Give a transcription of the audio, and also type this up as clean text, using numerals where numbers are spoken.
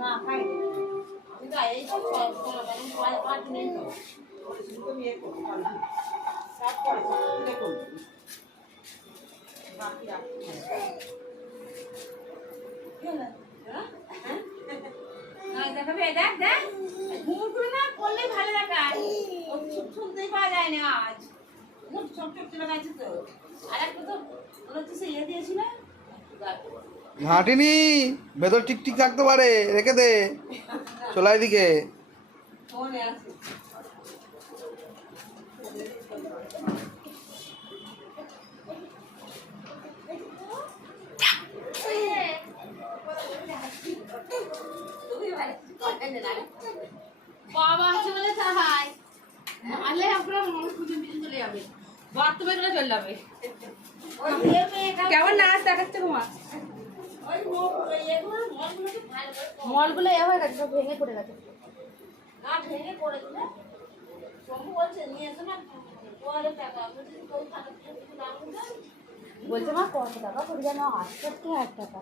না খাই আমি তো এই সব পাঁচ নেই তো শুধু নিয়ে করতে পারবি তারপরে দেখুন বাকি রাখি দেখাবে দেখ দেখ ঘুমুরগুলো না করলেই ভালো দেখায় শুনতেই পাওয়া যায় না আজ ছোট ছোট লাগাইছে তো আর একটা তো হচ্ছে সে ইয়ে দিয়েছিল ঘাটিনি ভেতর ঠিক ঠিক থাকতে পারে রেখে দে চলাই দিকে মনে আছে বাবা আছে বলে চাই আলে আপনার মনে খুঁজে পিছনে চলে যাবে বাথরুমে চলে যাবে কেমন নাচ দেখাচ্ছে তোমার মলগুলো এ হয়ে গেছে সব ভেঙে পড়ে গেছে না ভেঙে পড়ে গেছে শম্ভু বলছে নিয়ে এসো না পরে টাকা বলছে মা কত টাকা করে যেন 68,000 টাকা